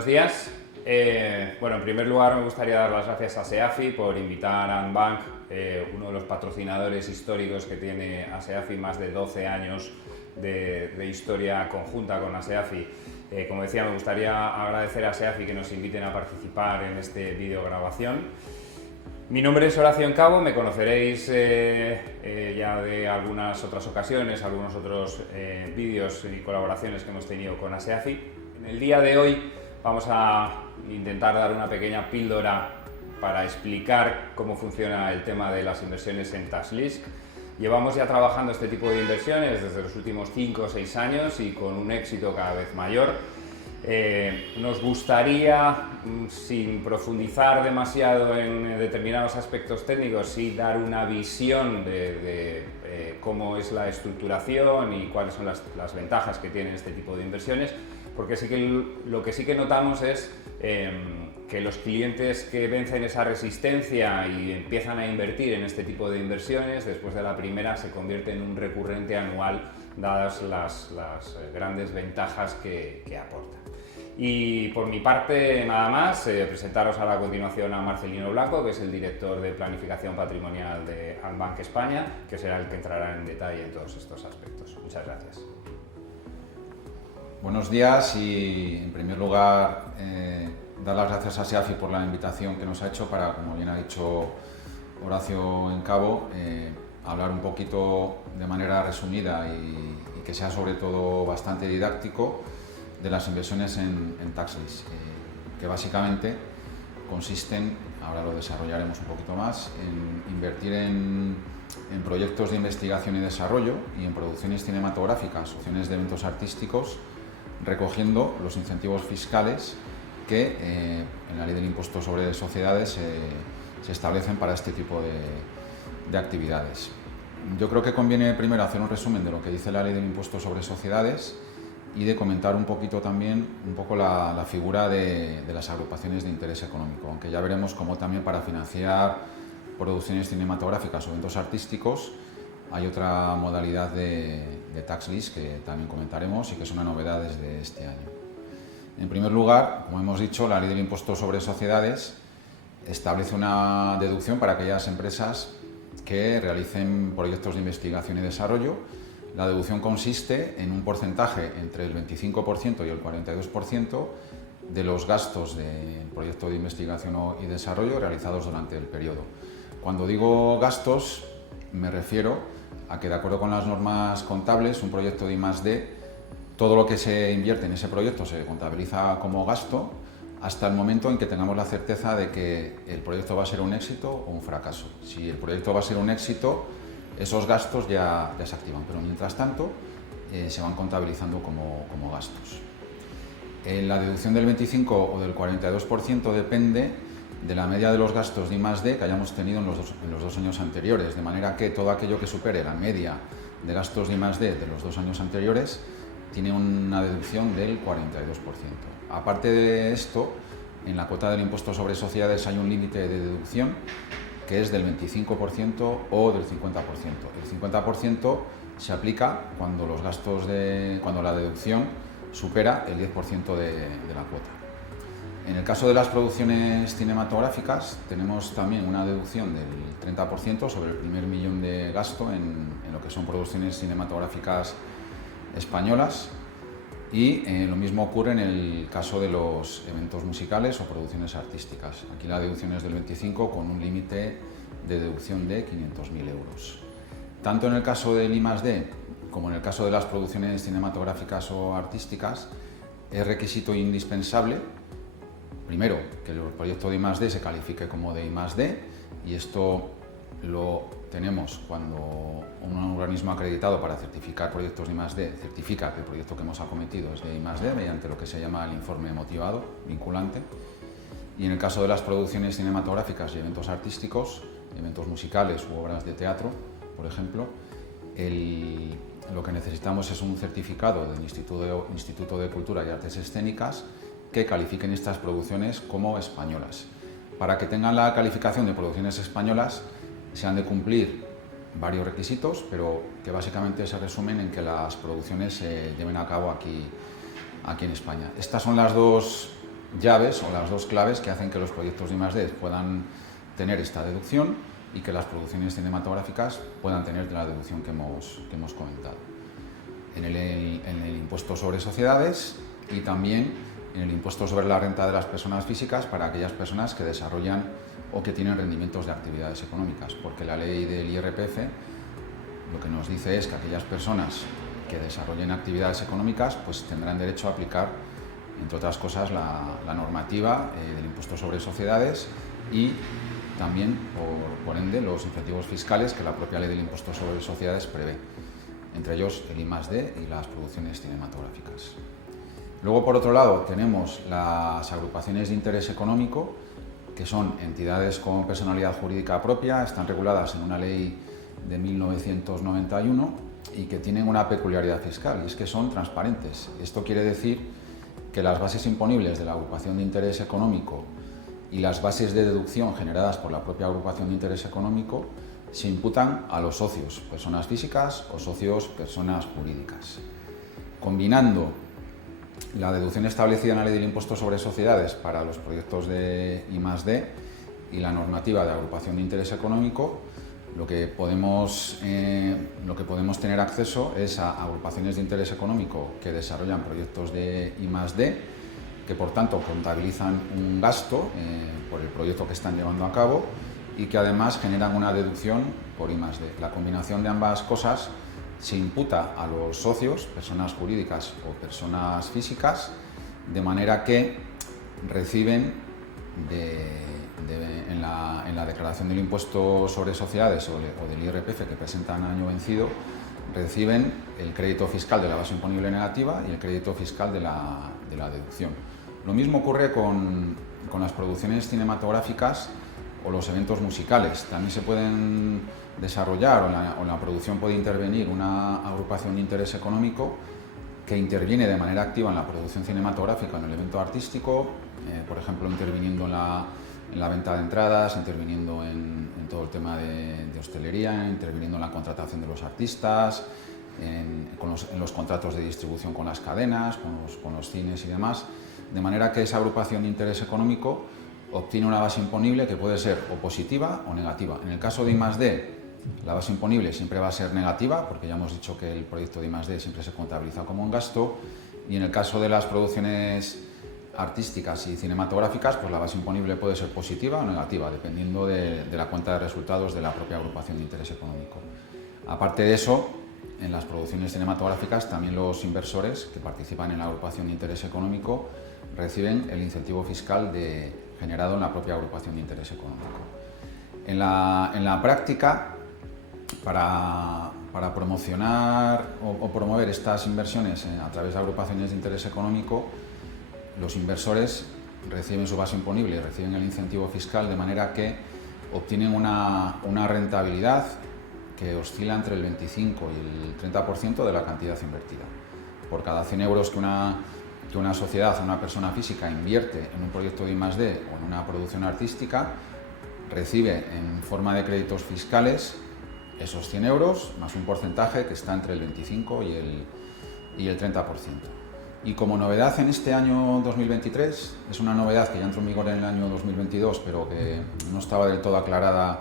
Buenos días. Bueno, en primer lugar me gustaría dar las gracias a SEAFI por invitar a Andbank, uno de los patrocinadores históricos que tiene SEAFI, más de 12 años de historia conjunta con SEAFI. Como decía, me gustaría agradecer a SEAFI que nos inviten a participar en este vídeo grabación. Mi nombre es Horacio Encabo, me conoceréis ya de algunas otras ocasiones, algunos otros vídeos y colaboraciones que hemos tenido con SEAFI. En el día de hoy vamos a intentar dar una pequeña píldora para explicar cómo funciona el tema de las inversiones en TaxLisk. Llevamos ya trabajando este tipo de inversiones desde los últimos 5 o 6 años y con un éxito cada vez mayor. Nos gustaría, sin profundizar demasiado en determinados aspectos técnicos, sí dar una visión de cómo es la estructuración y cuáles son las ventajas que tienen este tipo de inversiones, porque lo que sí que notamos es que los clientes que vencen esa resistencia y empiezan a invertir en este tipo de inversiones, después de la primera se convierte en un recurrente anual, dadas las grandes ventajas que aporta. Y por mi parte, nada más, presentaros a la continuación a Marcelino Blanco, que es el director de Planificación Patrimonial de Andbank España, que será el que entrará en detalle en todos estos aspectos. Muchas gracias. Buenos días y, en primer lugar, dar las gracias a SEAFI por la invitación que nos ha hecho para, como bien ha dicho Horacio Encabo, hablar un poquito de manera resumida y que sea sobre todo bastante didáctico de las inversiones en TaxLisk, que básicamente consisten, ahora lo desarrollaremos un poquito más, en invertir en proyectos de investigación y desarrollo y en producciones cinematográficas, opciones de eventos artísticos, recogiendo los incentivos fiscales que en la ley del impuesto sobre sociedades se establecen para este tipo de actividades. Yo creo que conviene primero hacer un resumen de lo que dice la ley del impuesto sobre sociedades y de comentar un poquito también la figura de las agrupaciones de interés económico, aunque ya veremos cómo también para financiar producciones cinematográficas o eventos artísticos hay otra modalidad de TaxLisk que también comentaremos y que es una novedad desde este año. En primer lugar, como hemos dicho, la ley del impuesto sobre sociedades establece una deducción para aquellas empresas que realicen proyectos de investigación y desarrollo. La deducción consiste en un porcentaje entre el 25% y el 42% de los gastos del proyecto de investigación y desarrollo realizados durante el periodo. Cuando digo gastos, me refiero a que, de acuerdo con las normas contables, un proyecto de I+D, todo lo que se invierte en ese proyecto se contabiliza como gasto hasta el momento en que tengamos la certeza de que el proyecto va a ser un éxito o un fracaso. Si el proyecto va a ser un éxito, esos gastos ya se activan, pero mientras tanto se van contabilizando como gastos. La deducción del 25 o del 42% depende de la media de los gastos de I+D que hayamos tenido en los dos años anteriores, de manera que todo aquello que supere la media de gastos de I+D de los 2 años anteriores tiene una deducción del 42%. Aparte de esto, en la cuota del impuesto sobre sociedades hay un límite de deducción que es del 25% o del 50%. El 50% se aplica cuando la deducción supera el 10% de la cuota. En el caso de las producciones cinematográficas tenemos también una deducción del 30% sobre el primer millón de gasto en lo que son producciones cinematográficas españolas y lo mismo ocurre en el caso de los eventos musicales o producciones artísticas. Aquí la deducción es del 25% con un límite de deducción de 500.000 euros. Tanto en el caso del I+D como en el caso de las producciones cinematográficas o artísticas es requisito indispensable, primero, que el proyecto de I+D se califique como de I+D, y esto lo tenemos cuando un organismo acreditado para certificar proyectos de I+D certifica que el proyecto que hemos acometido es de I+D mediante lo que se llama el informe motivado vinculante. Y en el caso de las producciones cinematográficas y eventos artísticos, eventos musicales u obras de teatro, por ejemplo, lo que necesitamos es un certificado del Instituto de Cultura y Artes Escénicas que califiquen estas producciones como españolas. Para que tengan la calificación de producciones españolas se han de cumplir varios requisitos, pero que básicamente se resumen en que las producciones se lleven a cabo aquí en España. Estas son las dos llaves o las dos claves que hacen que los proyectos de I+D puedan tener esta deducción y que las producciones cinematográficas puedan tener la deducción que hemos comentado. En el impuesto sobre sociedades y también en el impuesto sobre la renta de las personas físicas para aquellas personas que desarrollan o que tienen rendimientos de actividades económicas, porque la ley del IRPF lo que nos dice es que aquellas personas que desarrollen actividades económicas pues tendrán derecho a aplicar, entre otras cosas, la normativa del impuesto sobre sociedades y también, por ende, los incentivos fiscales que la propia ley del impuesto sobre sociedades prevé, entre ellos el I+D y las producciones cinematográficas. Luego, por otro lado, tenemos las agrupaciones de interés económico, que son entidades con personalidad jurídica propia, están reguladas en una ley de 1991 y que tienen una peculiaridad fiscal, y es que son transparentes. Esto quiere decir que las bases imponibles de la agrupación de interés económico y las bases de deducción generadas por la propia agrupación de interés económico se imputan a los socios, personas físicas, o socios, personas jurídicas. Combinando la deducción establecida en la ley del impuesto sobre sociedades para los proyectos de I+D y la normativa de agrupación de interés económico, lo que podemos tener acceso es a agrupaciones de interés económico que desarrollan proyectos de I+D, que por tanto contabilizan un gasto por el proyecto que están llevando a cabo y que además generan una deducción por I+D. La combinación de ambas cosas se imputa a los socios, personas jurídicas o personas físicas, de manera que reciben en la declaración del impuesto sobre sociedades o del IRPF que presentan año vencido, reciben el crédito fiscal de la base imponible negativa y el crédito fiscal de la deducción. Lo mismo ocurre con las producciones cinematográficas o los eventos musicales. También se pueden desarrollar o en la producción puede intervenir una agrupación de interés económico que interviene de manera activa en la producción cinematográfica, en el evento artístico, por ejemplo, interviniendo en la venta de entradas, interviniendo en todo el tema de hostelería, interviniendo en la contratación de los artistas, en los contratos de distribución con las cadenas, con los cines y demás, de manera que esa agrupación de interés económico obtiene una base imponible que puede ser o positiva o negativa. En el caso de I+D, la base imponible siempre va a ser negativa, porque ya hemos dicho que el proyecto de I+D siempre se contabiliza como un gasto, y en el caso de las producciones artísticas y cinematográficas, pues la base imponible puede ser positiva o negativa, dependiendo de la cuenta de resultados de la propia agrupación de interés económico. Aparte de eso, en las producciones cinematográficas también los inversores que participan en la agrupación de interés económico reciben el incentivo fiscal generado en la propia agrupación de interés económico. En la práctica, para promocionar o promover estas inversiones a través de agrupaciones de interés económico, los inversores reciben su base imponible, reciben el incentivo fiscal, de manera que obtienen una rentabilidad que oscila entre el 25 y el 30% de la cantidad invertida. Por cada 100 euros que una sociedad o una persona física invierte en un proyecto de I+D o en una producción artística, recibe en forma de créditos fiscales esos 100 euros más un porcentaje que está entre el 25 y el 30%. Y como novedad en este año 2023, es una novedad que ya entró en vigor en el año 2022, pero que no estaba del todo aclarada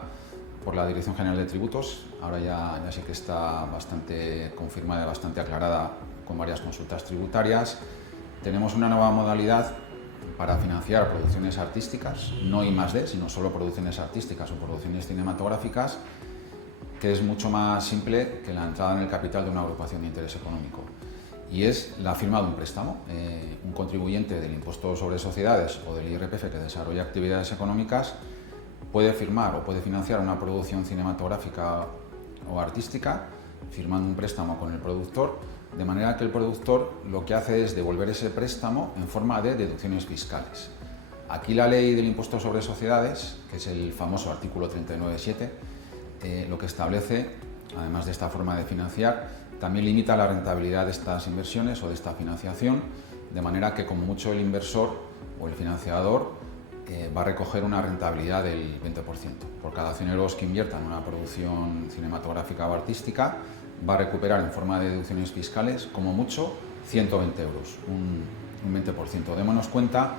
por la Dirección General de Tributos, ahora ya sí que está bastante confirmada y bastante aclarada con varias consultas tributarias. Tenemos una nueva modalidad para financiar producciones artísticas, no I+D, sino solo producciones artísticas o producciones cinematográficas, que es mucho más simple que la entrada en el capital de una agrupación de interés económico. Y es la firma de un préstamo. Un contribuyente del impuesto sobre sociedades o del IRPF que desarrolla actividades económicas puede firmar o puede financiar una producción cinematográfica o artística firmando un préstamo con el productor, de manera que el productor lo que hace es devolver ese préstamo en forma de deducciones fiscales. Aquí la ley del impuesto sobre sociedades, que es el famoso artículo 39.7, lo que establece, además de esta forma de financiar, también limita la rentabilidad de estas inversiones o de esta financiación, de manera que como mucho el inversor o el financiador va a recoger una rentabilidad del 20%. Por cada 100 euros que invierta en una producción cinematográfica o artística, va a recuperar en forma de deducciones fiscales, como mucho, 120 euros, un 20%. Démonos cuenta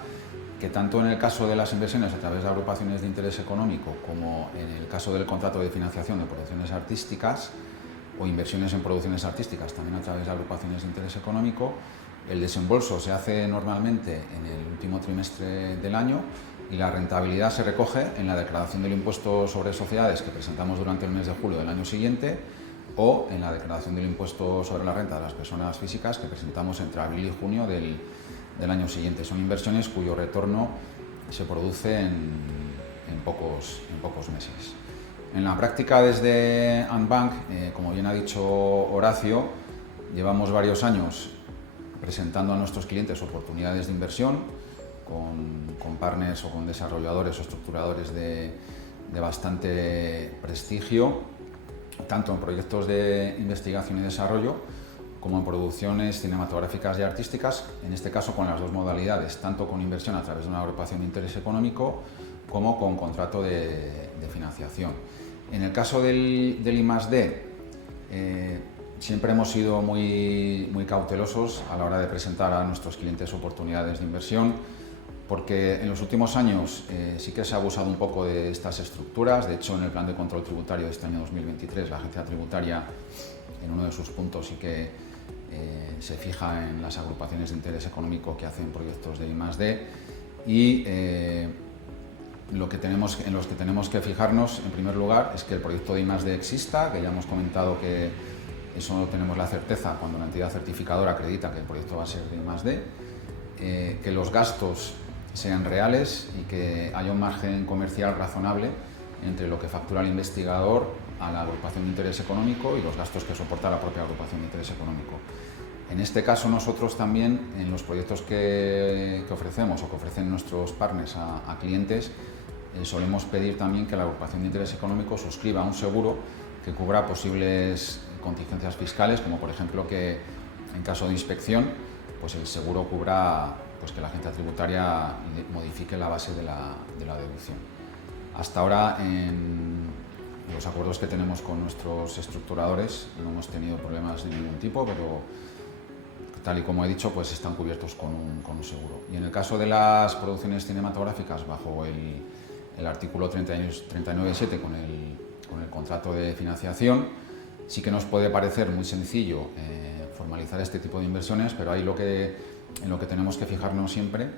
que tanto en el caso de las inversiones a través de agrupaciones de interés económico como en el caso del contrato de financiación de producciones artísticas o inversiones en producciones artísticas también a través de agrupaciones de interés económico, el desembolso se hace normalmente en el último trimestre del año y la rentabilidad se recoge en la declaración del impuesto sobre sociedades que presentamos durante el mes de julio del año siguiente o en la declaración del impuesto sobre la renta de las personas físicas que presentamos entre abril y junio del año siguiente. Son inversiones cuyo retorno se produce en pocos meses. En la práctica desde Andbank, como bien ha dicho Horacio, llevamos varios años presentando a nuestros clientes oportunidades de inversión con partners o con desarrolladores o estructuradores de bastante prestigio, tanto en proyectos de investigación y desarrollo como en producciones cinematográficas y artísticas, en este caso con las dos modalidades, tanto con inversión a través de una agrupación de interés económico como con contrato de financiación. En el caso del I+D, siempre hemos sido muy cautelosos a la hora de presentar a nuestros clientes oportunidades de inversión, porque en los últimos años sí que se ha abusado un poco de estas estructuras. De hecho, en el plan de control tributario de este año 2023, la agencia tributaria, en uno de sus puntos, sí que se fija en las agrupaciones de interés económico que hacen proyectos de I+D y en los que tenemos que fijarnos, en primer lugar, es que el proyecto de I+D exista, que ya hemos comentado que eso tenemos la certeza cuando la entidad certificadora acredita que el proyecto va a ser de I+D, que los gastos sean reales y que haya un margen comercial razonable entre lo que factura el investigador a la agrupación de interés económico y los gastos que soporta la propia agrupación de interés económico. En este caso nosotros también, en los proyectos que ofrecemos o que ofrecen nuestros partners a clientes, solemos pedir también que la agrupación de interés económico suscriba un seguro que cubra posibles contingencias fiscales, como por ejemplo que en caso de inspección, pues el seguro cubra pues que la agencia tributaria modifique la base de la deducción. Hasta ahora, en los acuerdos que tenemos con nuestros estructuradores, no hemos tenido problemas de ningún tipo, pero tal y como he dicho, pues están cubiertos con un seguro. Y en el caso de las producciones cinematográficas, bajo el artículo 39.7 con el contrato de financiación, sí que nos puede parecer muy sencillo formalizar este tipo de inversiones, pero ahí en lo que tenemos que fijarnos siempre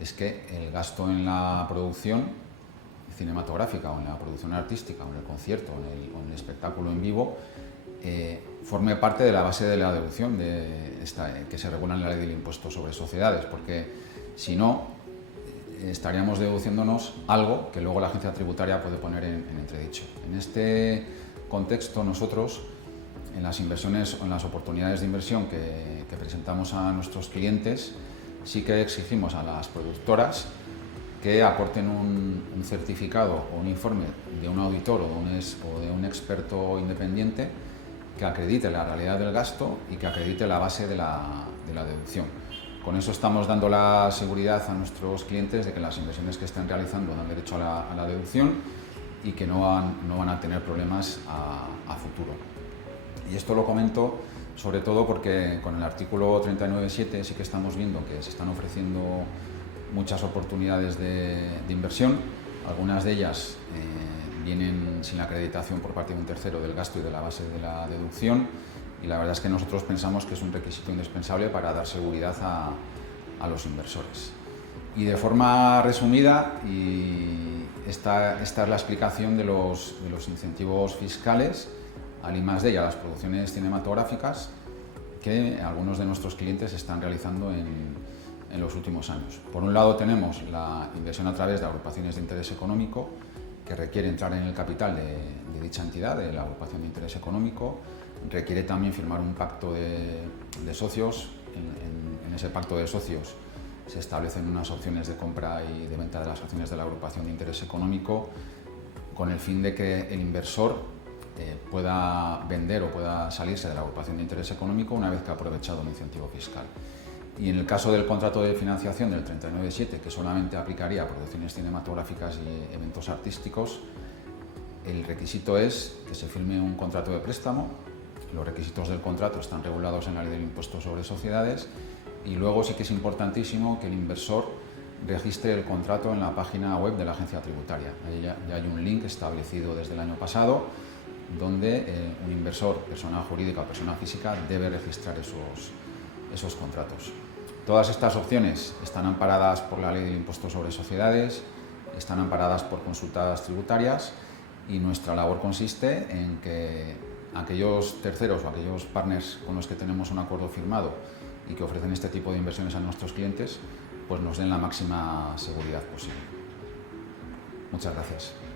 es que el gasto en la producción cinematográfica o en la producción artística o en el concierto o en el espectáculo en vivo forme parte de la base de la deducción que se regula en la ley del impuesto sobre sociedades, porque si no estaríamos deduciéndonos algo que luego la agencia tributaria puede poner en entredicho. En este contexto nosotros, en las inversiones o en las oportunidades de inversión que presentamos a nuestros clientes, sí que exigimos a las productoras que aporten un certificado o un informe de un auditor o de un experto independiente que acredite la realidad del gasto y que acredite la base de la deducción. Con eso estamos dando la seguridad a nuestros clientes de que las inversiones que estén realizando dan derecho a la deducción y que no van a tener problemas a futuro. Y esto lo comento sobre todo porque con el artículo 39.7 sí que estamos viendo que se están ofreciendo muchas oportunidades de inversión. Algunas de ellas vienen sin la acreditación por parte de un tercero del gasto y de la base de la deducción, y la verdad es que nosotros pensamos que es un requisito indispensable para dar seguridad a los inversores. Y de forma resumida, esta es la explicación de los incentivos fiscales al I+D y a las producciones cinematográficas que algunos de nuestros clientes están realizando en los últimos años. Por un lado tenemos la inversión a través de agrupaciones de interés económico, que requiere entrar en el capital de dicha entidad, de la agrupación de interés económico. Requiere también firmar un pacto de socios. En ese pacto de socios se establecen unas opciones de compra y de venta de las acciones de la agrupación de interés económico, con el fin de que el inversor pueda vender o pueda salirse de la agrupación de interés económico una vez que ha aprovechado un incentivo fiscal. Y en el caso del contrato de financiación del 39.7, que solamente aplicaría a producciones cinematográficas y eventos artísticos, el requisito es que se firme un contrato de préstamo. Los requisitos del contrato están regulados en la ley del impuesto sobre sociedades, y luego sí que es importantísimo que el inversor registre el contrato en la página web de la agencia tributaria. Ahí ya hay un link establecido desde el año pasado donde un inversor, persona jurídica o persona física, debe registrar esos contratos. Todas estas opciones están amparadas por la Ley del Impuesto sobre Sociedades, están amparadas por consultas tributarias y nuestra labor consiste en que aquellos terceros o aquellos partners con los que tenemos un acuerdo firmado y que ofrecen este tipo de inversiones a nuestros clientes, pues nos den la máxima seguridad posible. Muchas gracias.